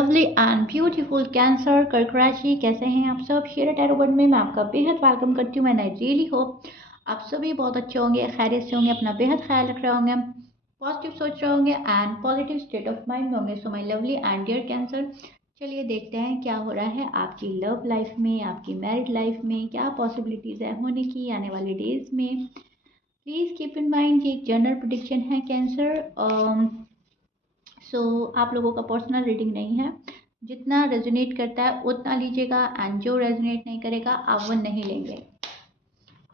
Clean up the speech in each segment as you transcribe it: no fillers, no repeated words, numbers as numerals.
Lovely and beautiful cancer कर्क राशि, कैसे हैं आप सब। शेयर टैरो वर्ल्ड में मैं आपका बेहद वेलकम करती हूँ। मैं रियली होप आप सभी बहुत अच्छे होंगे, खैरियत से होंगे, अपना बेहद ख्याल रख रहे होंगे, पॉजिटिव सोच रहे होंगे and positive state of mind में होंगे। So my lovely and dear Cancer, चलिए देखते हैं क्या हो रहा है आपकी लव लाइफ में, आपकी मैरिड लाइफ में, क्या पॉसिबिलिटीज़ है होने की आने वाले डेज में। प्लीज़ कीप इन माइंड ये एक जनरल प्रिडिक्शन है कैंसर। आप लोगों का पर्सनल रीडिंग नहीं है। जितना रेजोनेट करता है उतना लीजिएगा एंड जो रेजोनेट नहीं करेगा आप वो नहीं लेंगे।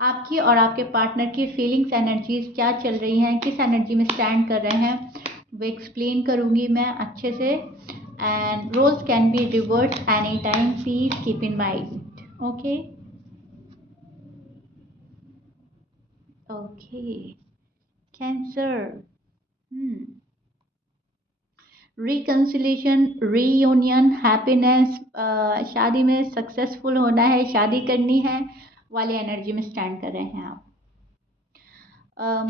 आपकी और आपके पार्टनर की फीलिंग्स एनर्जीज क्या चल रही हैं, किस एनर्जी में स्टैंड कर रहे हैं, वो एक्सप्लेन करूँगी मैं अच्छे से। And roles can be reverse any time, please keep in mind. Okay okay Cancer, reconciliation, reunion, happiness, शादी में सक्सेसफुल होना है, शादी करनी है वाली एनर्जी में स्टैंड कर रहे हैं आप।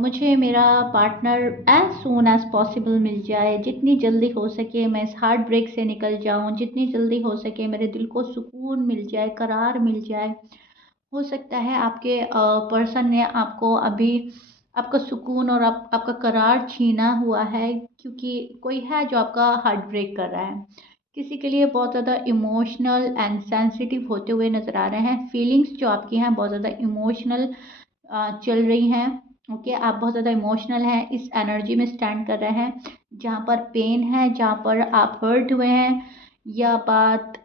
मुझे मेरा partner as soon as possible मिल जाए, जितनी जल्दी हो सके मैं इस हार्ट ब्रेक से निकल जाऊं, जितनी जल्दी हो सके मेरे दिल को सुकून मिल जाए, करार मिल जाए। हो सकता है आपके पर्सन ने आपको अभी आपका सुकून और आपका करार छीना हुआ है, क्योंकि कोई है जो आपका हार्ट ब्रेक कर रहा है। किसी के लिए बहुत ज़्यादा इमोशनल एंड सेंसिटिव होते हुए नज़र आ रहे हैं। फीलिंग्स जो आपकी हैं बहुत ज़्यादा इमोशनल चल रही हैं। ओके, आप बहुत ज़्यादा इमोशनल हैं, इस एनर्जी में स्टैंड कर रहे हैं। जहाँ पर पेन है, जहाँ पर आप हर्ट हुए हैं, या बात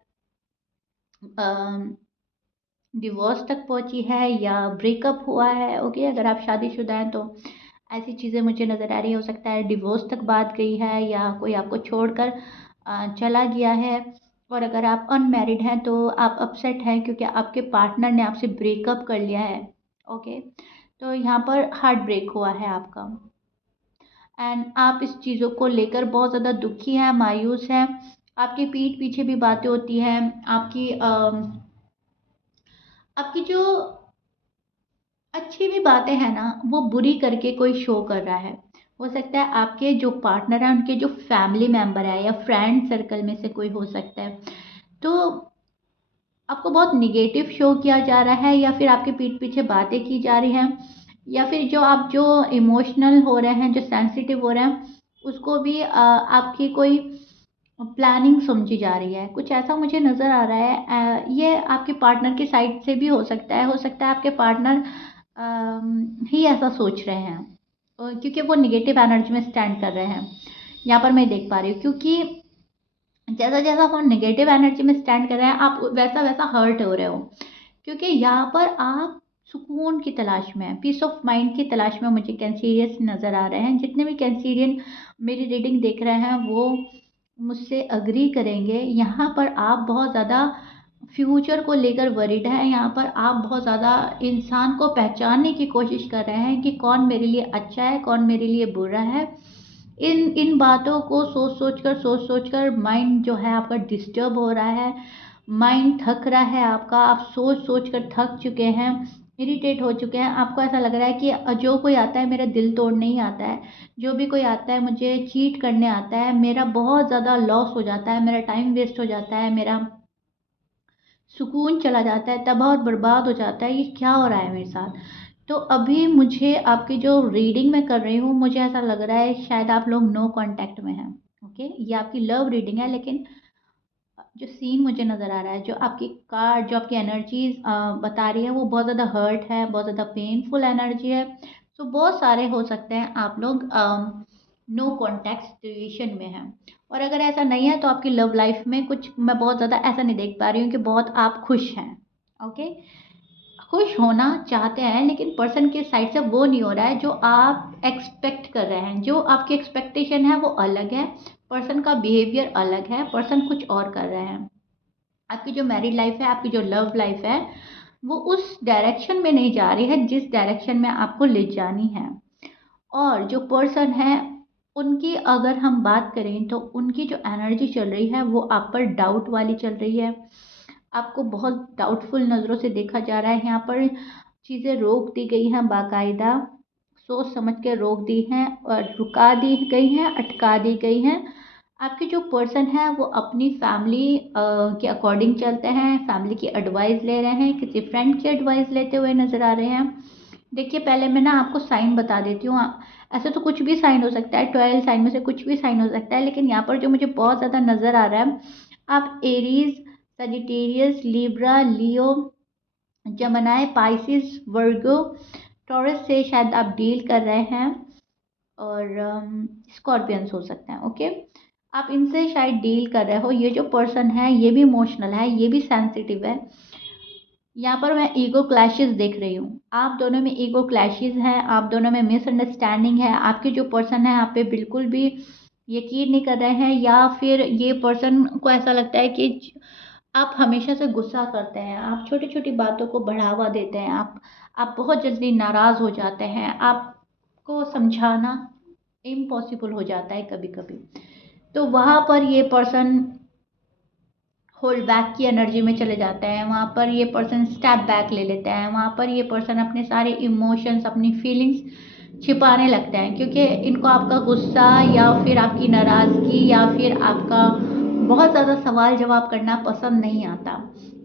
डिवोर्स तक पहुंची है या ब्रेकअप हुआ है। ओके, अगर आप शादीशुदा हैं तो ऐसी चीज़ें मुझे नज़र आ रही है। हो सकता है डिवोर्स तक बात गई है या कोई आपको छोड़कर चला गया है। और अगर आप अनमैरिड हैं तो आप अपसेट हैं क्योंकि आपके पार्टनर ने आपसे ब्रेकअप कर लिया है। ओके, तो यहाँ पर हार्ट ब्रेक हुआ है आपका एंड आप इस चीज़ों को लेकर बहुत ज़्यादा दुखी हैं, मायूस हैं। आपकी पीठ पीछे भी बातें होती हैं। आपकी जो अच्छी भी बातें हैं ना, वो बुरी करके कोई शो कर रहा है। हो सकता है आपके जो पार्टनर हैं उनके जो फैमिली मेंबर है या फ्रेंड सर्कल में से कोई हो सकता है। तो आपको बहुत निगेटिव शो किया जा रहा है, या फिर आपके पीठ पीछे बातें की जा रही हैं, या फिर जो इमोशनल हो रहे हैं, जो सेंसिटिव हो रहे हैं, उसको भी आपकी कोई प्लानिंग समझी जा रही है। कुछ ऐसा मुझे नज़र आ रहा है। ये आपके पार्टनर की साइड से भी हो सकता है। हो सकता है आपके पार्टनर ही ऐसा सोच रहे हैं, क्योंकि वो निगेटिव एनर्जी में स्टैंड कर रहे हैं। यहाँ पर मैं देख पा रही हूँ, क्योंकि जैसा जैसा वो नेगेटिव एनर्जी में स्टैंड कर रहे हैं आप वैसा वैसा हर्ट हो रहे हो, क्योंकि यहाँ पर आप सुकून की तलाश में हैं, पीस ऑफ माइंड की तलाश में मुझे कैंसीरियस नज़र आ रहे हैं। जितने भी कैंसीरियन मेरी रीडिंग देख रहे हैं वो मुझसे अग्री करेंगे। यहाँ पर आप बहुत ज़्यादा फ्यूचर को लेकर वरीड हैं। यहाँ पर आप बहुत ज़्यादा इंसान को पहचानने की कोशिश कर रहे हैं कि कौन मेरे लिए अच्छा है, कौन मेरे लिए बुरा है। इन इन बातों को सोच सोच कर माइंड जो है आपका डिस्टर्ब हो रहा है। माइंड थक रहा है आपका, आप सोच सोच कर थक चुके हैं, इरिटेट हो चुके हैं। आपको ऐसा लग रहा है कि जो कोई आता है मेरा दिल तोड़ने ही आता है, जो भी कोई आता है मुझे चीट करने आता है, मेरा बहुत ज़्यादा लॉस हो जाता है, मेरा टाइम वेस्ट हो जाता है, मेरा सुकून चला जाता है, तबाह और बर्बाद हो जाता है। ये क्या हो रहा है मेरे साथ। तो अभी मुझे आपकी जो रीडिंग मैं कर रही हूँ, मुझे ऐसा लग रहा है शायद आप लोग नो कांटेक्ट में हैं। ओके, ये आपकी लव रीडिंग है, लेकिन जो सीन मुझे नज़र आ रहा है, जो आपकी कार्ड, जो आपकी एनर्जीज बता रही है, वो बहुत ज़्यादा हर्ट है, बहुत ज़्यादा पेनफुल एनर्जी है। सो बहुत सारे हो सकते हैं आप लोग नो कॉन्टैक्ट सिचुएशन में हैं। और अगर ऐसा नहीं है तो आपकी लव लाइफ में कुछ मैं बहुत ज़्यादा ऐसा नहीं देख पा रही हूँ कि बहुत आप खुश हैं। ओके, खुश होना चाहते हैं, लेकिन पर्सन के साइड से वो नहीं हो रहा है जो आप एक्सपेक्ट कर रहे हैं। जो आपकी एक्सपेक्टेशन है वो अलग है, पर्सन का बिहेवियर अलग है, पर्सन कुछ और कर रहे हैं। आपकी जो मैरिड लाइफ है, आपकी जो लव लाइफ है, वो उस डायरेक्शन में नहीं जा रही है जिस डायरेक्शन में आपको ले जानी है। और जो पर्सन है उनकी अगर हम बात करें तो उनकी जो एनर्जी चल रही है वो आप पर डाउट वाली चल रही है। आपको बहुत डाउटफुल नज़रों से देखा जा रहा है। यहाँ पर चीज़ें रोक दी गई हैं, बाकायदा सोच समझ के रोक दी हैं और रुका दी गई हैं, अटका दी गई हैं। आपके जो पर्सन है वो अपनी फैमिली के अकॉर्डिंग चलते हैं, फैमिली की एडवाइस ले रहे हैं, किसी फ्रेंड की एडवाइस लेते हुए नज़र आ रहे हैं। देखिए पहले मैं ना आपको साइन बता देती हूँ। ऐसे तो कुछ भी साइन हो सकता है, 12 साइन में से कुछ भी साइन हो सकता है, लेकिन यहाँ पर जो मुझे बहुत ज़्यादा नज़र आ रहा है, आप एरीज, सजिटेरियस, लिब्रा, लियो, जमनाई, पाइसिस, वर्गो, टॉरस से शायद आप डील कर रहे हैं, और स्कॉर्पियंस हो सकते हैं। ओके, आप इनसे शायद डील कर रहे हो। ये जो पर्सन है ये भी इमोशनल है, ये भी सेंसिटिव है। यहाँ पर मैं ईगो क्लैशेस देख रही हूँ, आप दोनों में ईगो क्लैशेस हैं, आप दोनों में मिसअंडरस्टैंडिंग है। आपके जो पर्सन है आप पे बिल्कुल भी यकीन नहीं कर रहे हैं, या फिर ये पर्सन को ऐसा लगता है कि आप हमेशा से गुस्सा करते हैं, आप छोटी छोटी बातों को बढ़ावा देते हैं, आप बहुत जल्दी नाराज़ हो जाते हैं, आपको समझाना इम्पॉसिबल हो जाता है कभी कभी। तो वहाँ पर ये पर्सन होल्ड बैक की एनर्जी में चले जाते हैं, वहाँ पर ये पर्सन स्टेप बैक ले लेते हैं, वहाँ पर ये पर्सन अपने सारे इमोशंस, अपनी फीलिंग्स छिपाने लगते हैं, क्योंकि इनको आपका गुस्सा या फिर आपकी नाराज़गी या फिर आपका बहुत ज़्यादा सवाल जवाब करना पसंद नहीं आता।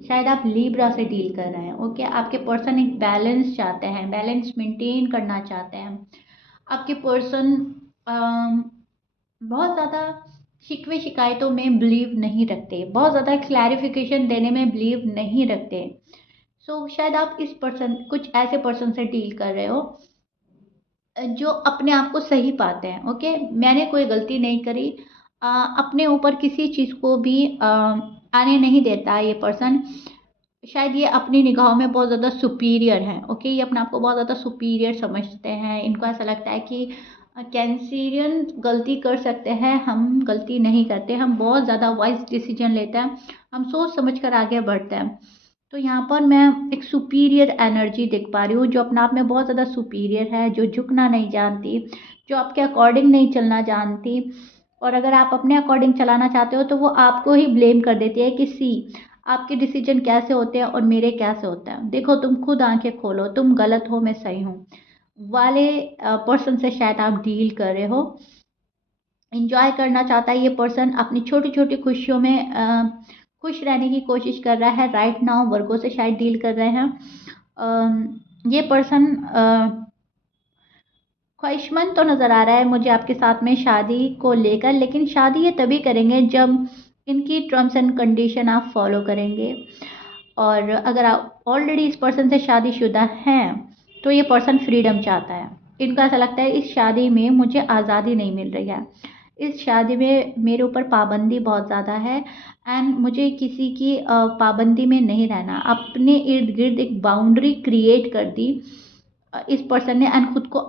शायद आप लीब्रा से डील कर रहे हैं। ओके, आपके पर्सन एक बैलेंस चाहते हैं, बैलेंस मेंटेन करना चाहते हैं। आपके पर्सन बहुत ज़्यादा शिकवे शिकायतों में बिलीव नहीं रखते, बहुत ज़्यादा क्लैरिफिकेशन देने में बिलीव नहीं रखते। शायद आप इस पर्सन, कुछ ऐसे पर्सन से डील कर रहे हो जो अपने आप को सही पाते हैं। ओके, मैंने कोई गलती नहीं करी, अपने ऊपर किसी चीज़ को भी आने नहीं देता ये पर्सन। शायद ये अपनी निगाहों में बहुत ज़्यादा सुपीरियर है। ओके, ये अपने आप को बहुत ज़्यादा सुपीरियर समझते हैं। इनको ऐसा लगता है कि कैंसीरियन गलती कर सकते हैं, हम गलती नहीं करते, हम बहुत ज़्यादा वाइज डिसीजन लेते हैं, हम सोच समझ कर आगे बढ़ते हैं। तो यहाँ पर मैं एक सुपीरियर एनर्जी देख पा रही हूँ, जो अपने आप में बहुत ज़्यादा सुपीरियर है, जो झुकना नहीं जानती, जो आपके अकॉर्डिंग नहीं चलना जानती। और अगर आप अपने अकॉर्डिंग चलाना चाहते हो तो वो आपको ही ब्लेम कर देती है कि सी आपके डिसीजन कैसे होते हैं और मेरे कैसे होते हैं, देखो तुम खुद आंखें खोलो, तुम गलत हो मैं सही हूँ वाले पर्सन से शायद आप डील कर रहे हो। इंजॉय करना चाहता है ये पर्सन, अपनी छोटी छोटी खुशियों में खुश रहने की कोशिश कर रहा है राइट नाउ। वर्गों से शायद डील कर रहे हैं। ये पर्सन ख्वाहिशमंद तो नज़र आ रहा है मुझे आपके साथ में शादी को लेकर, लेकिन शादी ये तभी करेंगे जब इनकी टर्म्स एंड कंडीशन आप फॉलो करेंगे। और अगर आप ऑलरेडी इस पर्सन से शादीशुदा हैं तो ये पर्सन फ्रीडम चाहता है। इनको ऐसा लगता है इस शादी में मुझे आज़ादी नहीं मिल रही है, इस शादी में मेरे ऊपर पाबंदी बहुत ज़्यादा है, एंड मुझे किसी की पाबंदी में नहीं रहना। अपने इर्द गिर्द एक बाउंड्री क्रिएट कर दी इस पर्सन ने, एंड खुद को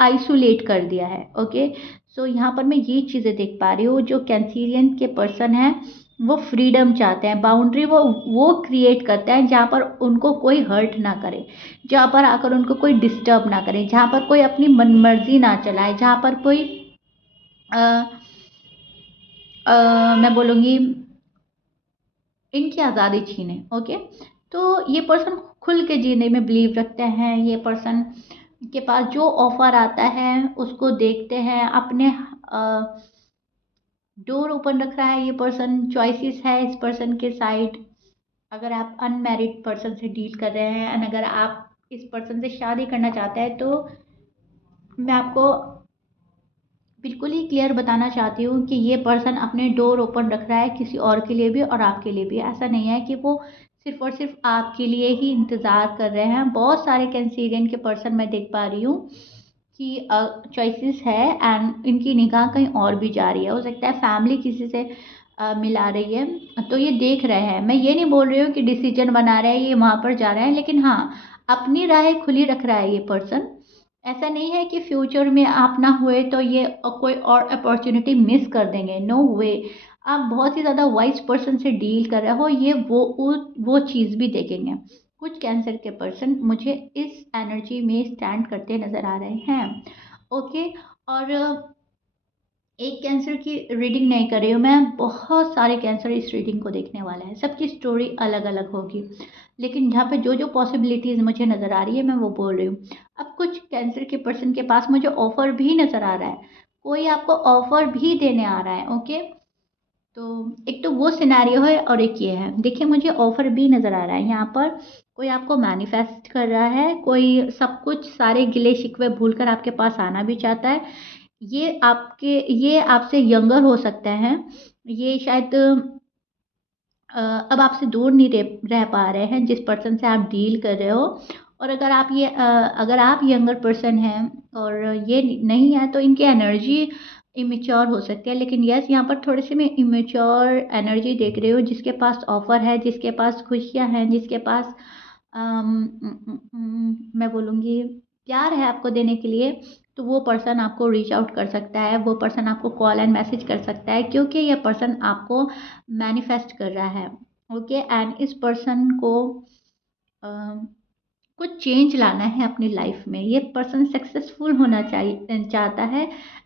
आइसोलेट कर दिया है। ओके, यहाँ पर मैं ये चीज़ें देख पा रही हूँ, जो कैंसीरियन के पर्सन है वो फ्रीडम चाहते हैं, बाउंड्री वो क्रिएट करते हैं जहाँ पर उनको कोई हर्ट ना करे, जहाँ पर आकर उनको कोई डिस्टर्ब ना करे, जहाँ पर कोई अपनी मनमर्जी ना चलाए, जहाँ पर कोई अ, मैं बोलूँगी इनकी आज़ादी छीने। ओके, तो ये पर्सन खुल के जीने में बिलीव रखते हैं। ये पर्सन के पास जो ऑफर आता है उसको देखते हैं, अपने डोर ओपन रख रहा है ये पर्सन, चॉइसेस है इस पर्सन के साइड। अगर आप अनमैरिड पर्सन से डील कर रहे हैं एंड अगर आप इस पर्सन से शादी करना चाहते हैं तो मैं आपको बिल्कुल ही क्लियर बताना चाहती हूँ कि ये पर्सन अपने डोर ओपन रख रहा है किसी और के लिए भी और आपके लिए भी। ऐसा नहीं है कि वो सिर्फ और सिर्फ आपके लिए ही इंतज़ार कर रहे हैं। बहुत सारे कैंसेरियन के पर्सन मैं देख पा रही हूँ कि चॉइसेस है एंड इनकी निगाह कहीं और भी जा रही है। हो सकता है फैमिली किसी से मिला रही है तो ये देख रहे हैं। मैं ये नहीं बोल रही हूँ कि डिसीजन बना रहे हैं ये वहाँ पर जा रहे हैं, लेकिन हाँ अपनी राह खुली रख रहा है ये पर्सन। ऐसा नहीं है कि फ्यूचर में आप ना हुए तो ये कोई और अपॉर्चुनिटी मिस कर देंगे, नो वे। आप बहुत ही ज़्यादा वाइज पर्सन से डील कर रहे हो, ये वो चीज़ भी देखेंगे। कुछ कैंसर के पर्सन मुझे इस एनर्जी में स्टैंड करते नज़र आ रहे हैं। ओके, और एक कैंसर की रीडिंग नहीं कर रही हूँ मैं, बहुत सारे कैंसर इस रीडिंग को देखने वाले हैं, सबकी स्टोरी अलग अलग होगी, लेकिन जहाँ पे जो जो पॉसिबिलिटीज़ मुझे नज़र आ रही है मैं वो बोल रही हूँ। अब कुछ कैंसर के पर्सन के पास मुझे ऑफ़र भी नज़र आ रहा है, कोई आपको ऑफर भी देने आ रहा है। ओके, तो एक तो वो सिनेरियो है और एक ये है। देखिए मुझे ऑफर भी नज़र आ रहा है यहाँ पर। कोई आपको मैनिफेस्ट कर रहा है, कोई सब कुछ सारे गिले शिकवे भूलकर आपके पास आना भी चाहता है। ये आपसे यंगर हो सकते हैं, ये शायद अब आपसे दूर नहीं रह पा रहे हैं जिस पर्सन से आप डील कर रहे हो। और अगर आप यंगर पर्सन हैं और ये नहीं है तो इनकी एनर्जी इमेच्योर हो सकती है। लेकिन यस, यहाँ पर थोड़े से मैं इमेच्योर एनर्जी देख रही हूँ, जिसके पास ऑफर है, जिसके पास खुशियाँ हैं, जिसके पास मैं बोलूँगी प्यार है आपको देने के लिए। तो वो पर्सन आपको रीच आउट कर सकता है, वो पर्सन आपको कॉल एंड मैसेज कर सकता है, क्योंकि ये पर्सन आपको मैनिफेस्ट कर रहा है। ओके, एंड इस पर्सन को अ, कुछ चेंज लाना है अपनी लाइफ में। ये पर्सन सक्सेसफुल होना चाहिए चाहता है,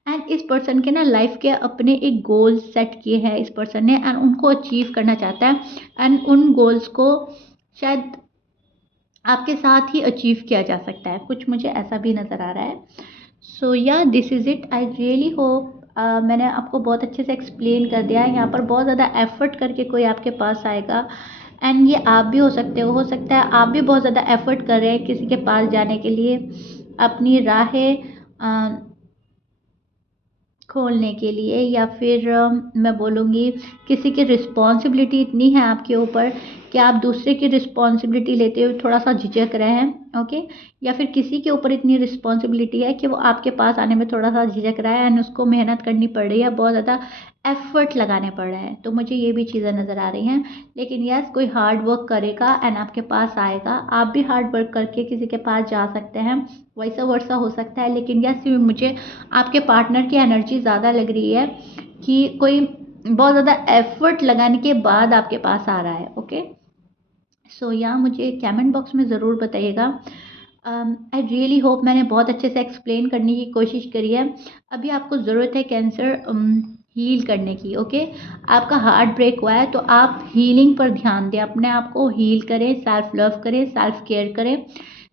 एंड इस पर्सन के ना लाइफ के अपने एक गोल सेट किए हैं इस पर्सन ने, एंड उनको अचीव करना चाहता है। एंड उन गोल्स को शायद आपके साथ ही अचीव किया जा सकता है, कुछ मुझे ऐसा भी नज़र आ रहा है। सो yeah this is it, I really hope मैंने आपको बहुत अच्छे से एक्सप्लेन कर दिया है। यहाँ पर बहुत ज़्यादा एफर्ट करके कोई आपके पास आएगा, एंड ये आप भी हो सकता है आप भी बहुत ज़्यादा एफर्ट कर रहे हैं किसी के पास जाने के लिए, अपनी राहें खोलने के लिए, या फिर मैं बोलूँगी किसी की रिस्पॉन्सिबिलिटी इतनी है आपके ऊपर कि आप दूसरे की रिस्पॉन्सिबिलिटी लेते हुए थोड़ा सा झिझक रहे हैं। ओके, या फिर किसी के ऊपर इतनी रिस्पॉन्सिबिलिटी है कि वो आपके पास आने में थोड़ा सा झिझक रहा है, एंड उसको मेहनत करनी पड़ रही है, बहुत ज़्यादा एफर्ट लगाने पड़ रहे हैं। तो मुझे ये भी चीज़ें नज़र आ रही हैं। लेकिन यस, कोई हार्ड वर्क करेगा एंड आपके पास आएगा। आप भी हार्ड वर्क करके किसी के पास जा सकते हैं, वैसा वर्सा हो सकता है। लेकिन यस, मुझे आपके पार्टनर की एनर्जी ज़्यादा लग रही है कि कोई बहुत ज़्यादा एफर्ट लगाने के बाद आपके पास आ रहा है। ओके, सो या मुझे कमेंट बॉक्स में ज़रूर बताइएगा। आई रियली होप मैंने बहुत अच्छे से एक्सप्लेन करने की कोशिश करी है। अभी आपको ज़रूरत है कैंसर हील करने की। ओके, आपका हार्ट ब्रेक हुआ है तो आप हीलिंग पर ध्यान दें, अपने आप को हील करें, सेल्फ लव करें, सेल्फ केयर करें।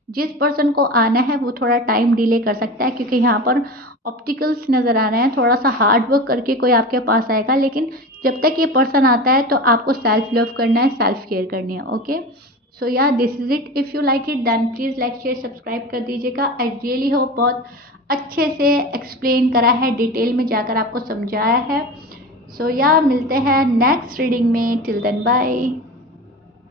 जिस पर्सन को आना है वो थोड़ा टाइम डिले कर सकता है, क्योंकि यहाँ पर ऑप्टिकल्स नज़र आ रहे हैं। थोड़ा सा हार्ड वर्क करके कोई आपके पास आएगा, लेकिन जब तक ये पर्सन आता है तो आपको सेल्फ लव करना है, सेल्फ केयर करनी है। Okay, so yeah this is it. If you like it then please like share subscribe कर दीजिएगा। आई रियली होप बहुत अच्छे से एक्सप्लेन करा है, डिटेल में जाकर आपको समझाया है। सो या मिलते हैं नेक्स्ट रीडिंग में। Till then bye.